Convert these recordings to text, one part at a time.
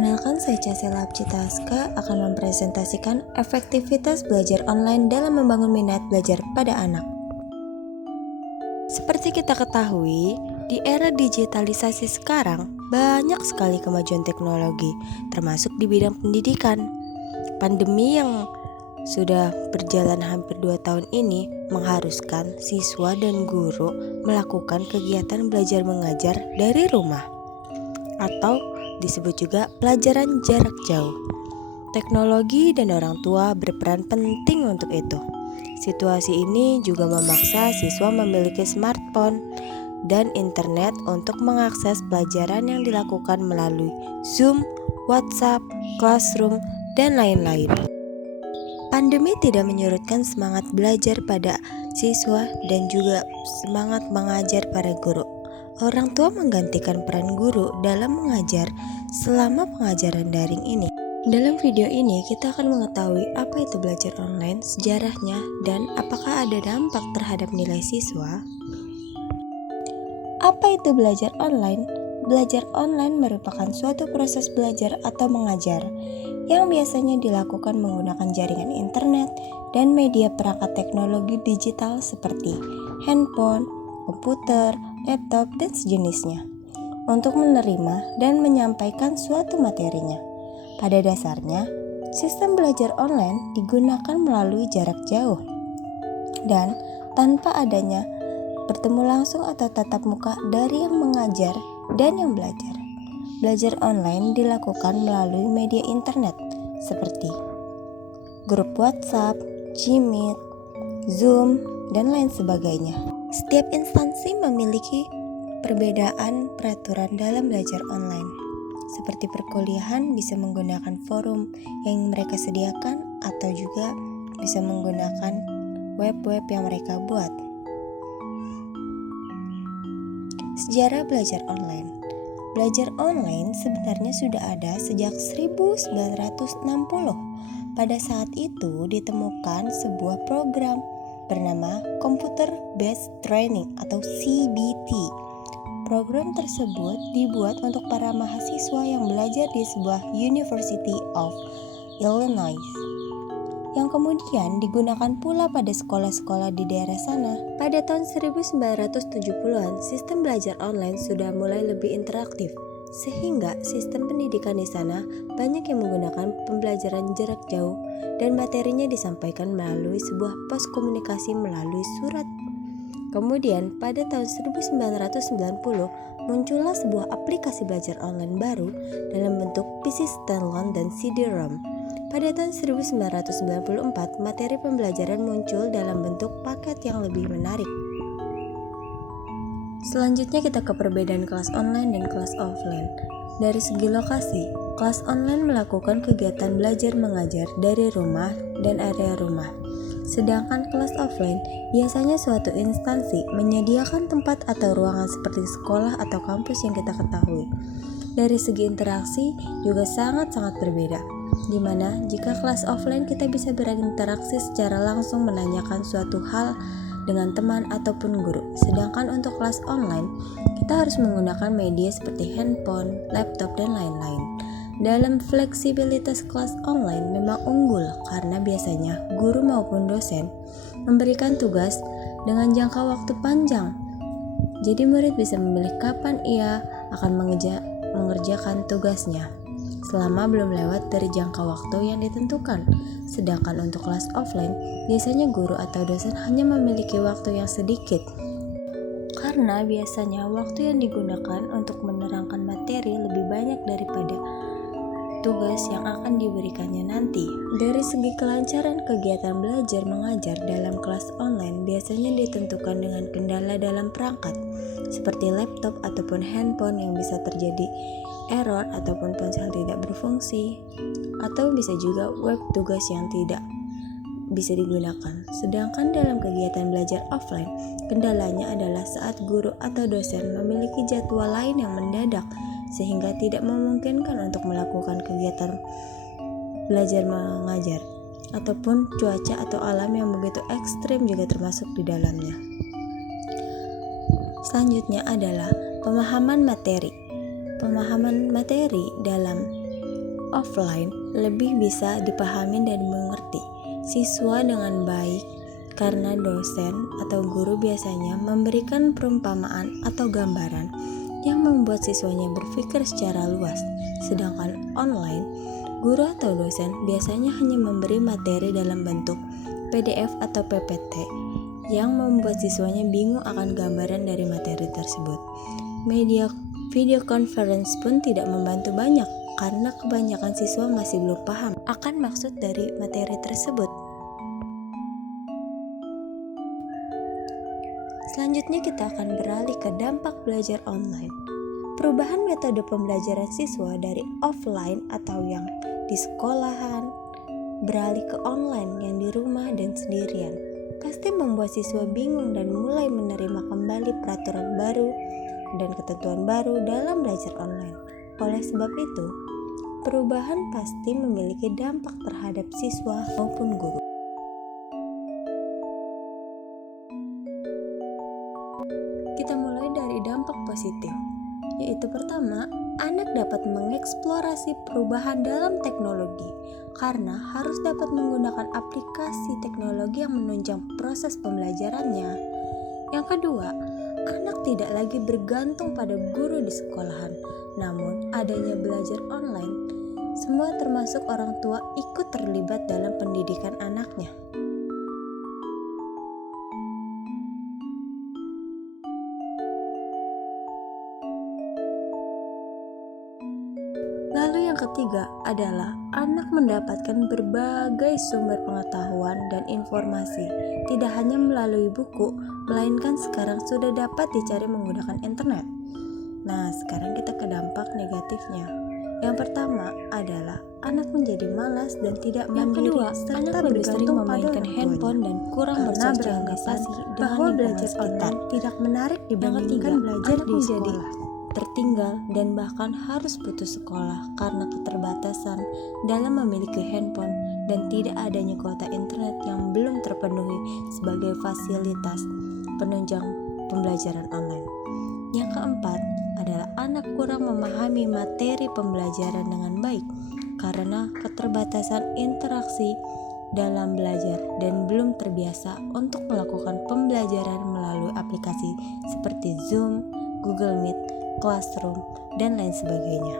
Perkenalkan, saya Casella Apcitaska akan mempresentasikan efektivitas belajar online dalam membangun minat belajar pada anak. Seperti kita ketahui, di era digitalisasi sekarang, banyak sekali kemajuan teknologi, termasuk di bidang pendidikan. Pandemi yang sudah berjalan hampir 2 tahun ini mengharuskan siswa dan guru melakukan kegiatan belajar mengajar dari rumah, atau disebut juga pelajaran jarak jauh. Teknologi dan orang tua berperan penting untuk itu. Situasi ini juga memaksa siswa memiliki smartphone dan internet untuk mengakses pelajaran yang dilakukan melalui Zoom, WhatsApp, Classroom, dan lain-lain. Pandemi tidak menyurutkan semangat belajar pada siswa dan juga semangat mengajar para guru. Orang tua menggantikan peran guru dalam mengajar selama pengajaran daring ini. Dalam video ini kita akan mengetahui apa itu belajar online, sejarahnya, dan apakah ada dampak terhadap nilai siswa. Apa itu belajar online? Belajar online merupakan suatu proses belajar atau mengajar yang biasanya dilakukan menggunakan jaringan internet dan media perangkat teknologi digital seperti handphone, komputer, laptop, dan sejenisnya untuk menerima dan menyampaikan suatu materinya. Pada dasarnya, sistem belajar online digunakan melalui jarak jauh dan tanpa adanya bertemu langsung atau tatap muka dari yang mengajar dan yang belajar. Belajar online dilakukan melalui media internet seperti grup WhatsApp, Gmeet, Zoom, dan lain sebagainya. Setiap instansi memiliki perbedaan peraturan dalam belajar online. Seperti perkuliahan bisa menggunakan forum yang mereka sediakan atau juga bisa menggunakan web-web yang mereka buat. Sejarah belajar online. Belajar online sebenarnya sudah ada sejak 1960. Pada saat itu ditemukan sebuah program bernama Computer Based Training atau CBT. Program tersebut dibuat untuk para mahasiswa yang belajar di sebuah University of Illinois, yang kemudian digunakan pula pada sekolah-sekolah di daerah sana. Pada tahun 1970-an, sistem belajar online sudah mulai lebih interaktif, sehingga sistem pendidikan di sana banyak yang menggunakan pembelajaran jarak jauh dan materinya disampaikan melalui sebuah pos komunikasi melalui surat. Kemudian pada tahun 1990 muncullah sebuah aplikasi belajar online baru dalam bentuk PC standalone dan CD-ROM. Pada tahun 1994 materi pembelajaran muncul dalam bentuk paket yang lebih menarik. Selanjutnya kita ke perbedaan kelas online dan kelas offline. Dari segi lokasi, kelas online melakukan kegiatan belajar mengajar dari rumah dan area rumah. Sedangkan kelas offline biasanya suatu instansi menyediakan tempat atau ruangan seperti sekolah atau kampus yang kita ketahui. Dari segi interaksi juga sangat-sangat berbeda, di mana jika kelas offline kita bisa berinteraksi secara langsung menanyakan suatu hal dengan teman ataupun guru. Sedangkan untuk kelas online, kita harus menggunakan media seperti handphone, laptop, dan lain-lain. Dalam fleksibilitas kelas online memang unggul karena biasanya guru maupun dosen memberikan tugas dengan jangka waktu panjang. Jadi murid bisa memilih kapan ia akan mengerjakan tugasnya selama belum lewat dari jangka waktu yang ditentukan. Sedangkan untuk kelas offline, biasanya guru atau dosen hanya memiliki waktu yang sedikit karena biasanya waktu yang digunakan untuk menerangkan materi lebih banyak daripada tugas yang akan diberikannya nanti. Dari segi kelancaran kegiatan belajar mengajar dalam kelas online biasanya ditentukan dengan kendala dalam perangkat seperti laptop ataupun handphone yang bisa terjadi error ataupun ponsel tidak berfungsi, atau bisa juga web tugas yang tidak bisa digunakan. Sedangkan dalam kegiatan belajar offline, kendalanya adalah saat guru atau dosen memiliki jadwal lain yang mendadak sehingga tidak memungkinkan untuk melakukan kegiatan belajar mengajar, ataupun cuaca atau alam yang begitu ekstrim juga termasuk di dalamnya. Selanjutnya adalah pemahaman materi. Pemahaman materi dalam offline lebih bisa dipahami dan dimengerti siswa dengan baik karena dosen atau guru biasanya memberikan perumpamaan atau gambaran yang membuat siswanya berpikir secara luas. Sedangkan online, guru atau dosen biasanya hanya memberi materi dalam bentuk PDF atau PPT yang membuat siswanya bingung akan gambaran dari materi tersebut. Video conference pun tidak membantu banyak karena kebanyakan siswa masih belum paham akan maksud dari materi tersebut. Selanjutnya kita akan beralih ke dampak belajar online. Perubahan metode pembelajaran siswa dari offline atau yang di sekolahan beralih ke online yang di rumah dan sendirian pasti membuat siswa bingung dan mulai menerima kembali peraturan baru dan ketentuan baru dalam belajar online. Oleh sebab itu, perubahan pasti memiliki dampak terhadap siswa maupun guru. Kita mulai dari dampak positif, yaitu pertama, anak dapat mengeksplorasi perubahan dalam teknologi karena harus dapat menggunakan aplikasi teknologi yang menunjang proses pembelajarannya. Yang kedua, anak tidak lagi bergantung pada guru di sekolahan, namun adanya belajar online, semua termasuk orang tua ikut terlibat dalam pendidikan anaknya. Lalu yang ketiga adalah anak mendapatkan berbagai sumber pengetahuan dan informasi, tidak hanya melalui buku, melainkan sekarang sudah dapat dicari menggunakan internet. Nah, sekarang kita ke dampak negatifnya. Yang pertama adalah anak menjadi malas dan tidak mandiri. Yang kedua, serta anak lebih sering memainkan handphone dan kurang bersosialisasi bahwa belajar online tidak menarik dibandingkan belajar di sekolah. Tertinggal dan bahkan harus putus sekolah karena keterbatasan dalam memiliki handphone dan tidak adanya kuota internet yang belum terpenuhi sebagai fasilitas penunjang pembelajaran online. Yang keempat adalah anak kurang memahami materi pembelajaran dengan baik karena keterbatasan interaksi dalam belajar dan belum terbiasa untuk melakukan pembelajaran melalui aplikasi seperti Zoom, Google Meet, Classroom, dan lain sebagainya.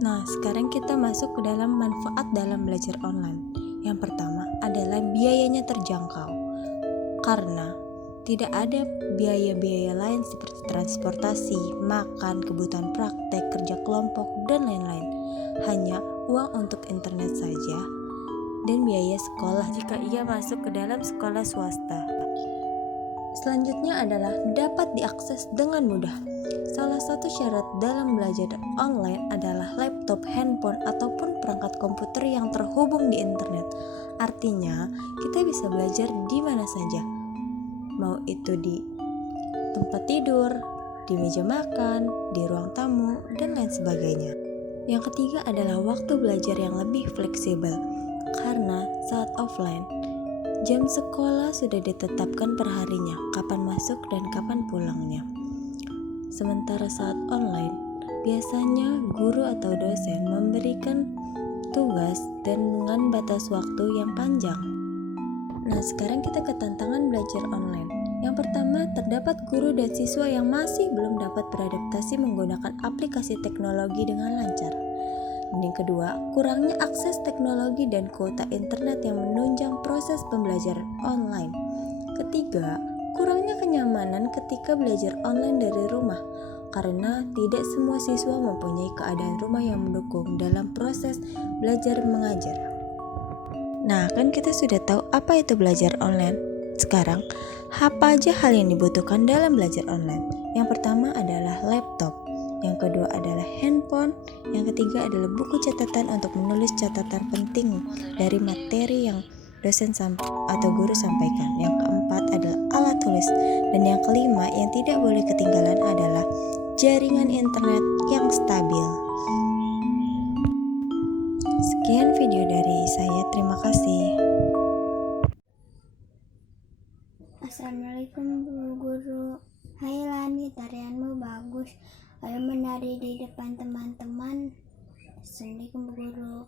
Nah, sekarang kita masuk ke dalam manfaat dalam belajar online. Yang pertama adalah biayanya terjangkau, karena tidak ada biaya-biaya lain seperti transportasi, makan, kebutuhan praktek, kerja kelompok, dan lain-lain. Hanya uang untuk internet saja dan biaya sekolah jika ia masuk ke dalam sekolah swasta. Selanjutnya adalah dapat diakses dengan mudah. Salah satu syarat dalam belajar online adalah laptop, handphone, ataupun perangkat komputer yang terhubung di internet. Artinya, kita bisa belajar di mana saja. Mau itu di tempat tidur, di meja makan, di ruang tamu, dan lain sebagainya. Yang ketiga adalah waktu belajar yang lebih fleksibel. Karena saat offline, jam sekolah sudah ditetapkan per harinya, kapan masuk dan kapan pulangnya. Sementara saat online, biasanya guru atau dosen memberikan tugas dan dengan batas waktu yang panjang. Nah, sekarang kita ke tantangan belajar online. Yang pertama, terdapat guru dan siswa yang masih belum dapat beradaptasi menggunakan aplikasi teknologi dengan lancar. Dan yang kedua, kurangnya akses teknologi dan kuota internet yang menunjang proses pembelajaran online. Ketiga, kurangnya kenyamanan ketika belajar online dari rumah, karena tidak semua siswa mempunyai keadaan rumah yang mendukung dalam proses belajar mengajar. Nah, kan kita sudah tahu apa itu belajar online. Sekarang, apa aja hal yang dibutuhkan dalam belajar online? Yang pertama adalah laptop, yang kedua adalah handphone, yang ketiga adalah buku catatan untuk menulis catatan penting dari materi yang dosen atau guru sampaikan. Yang keempat adalah alat tulis, dan yang kelima yang tidak boleh ketinggalan adalah jaringan internet yang stabil. Sekian video dari saya, terima kasih. Assalamualaikum Bu Guru. Hai Lani, tarianmu bagus. Ayo menari di depan teman-teman. Assalamualaikum Bu Guru.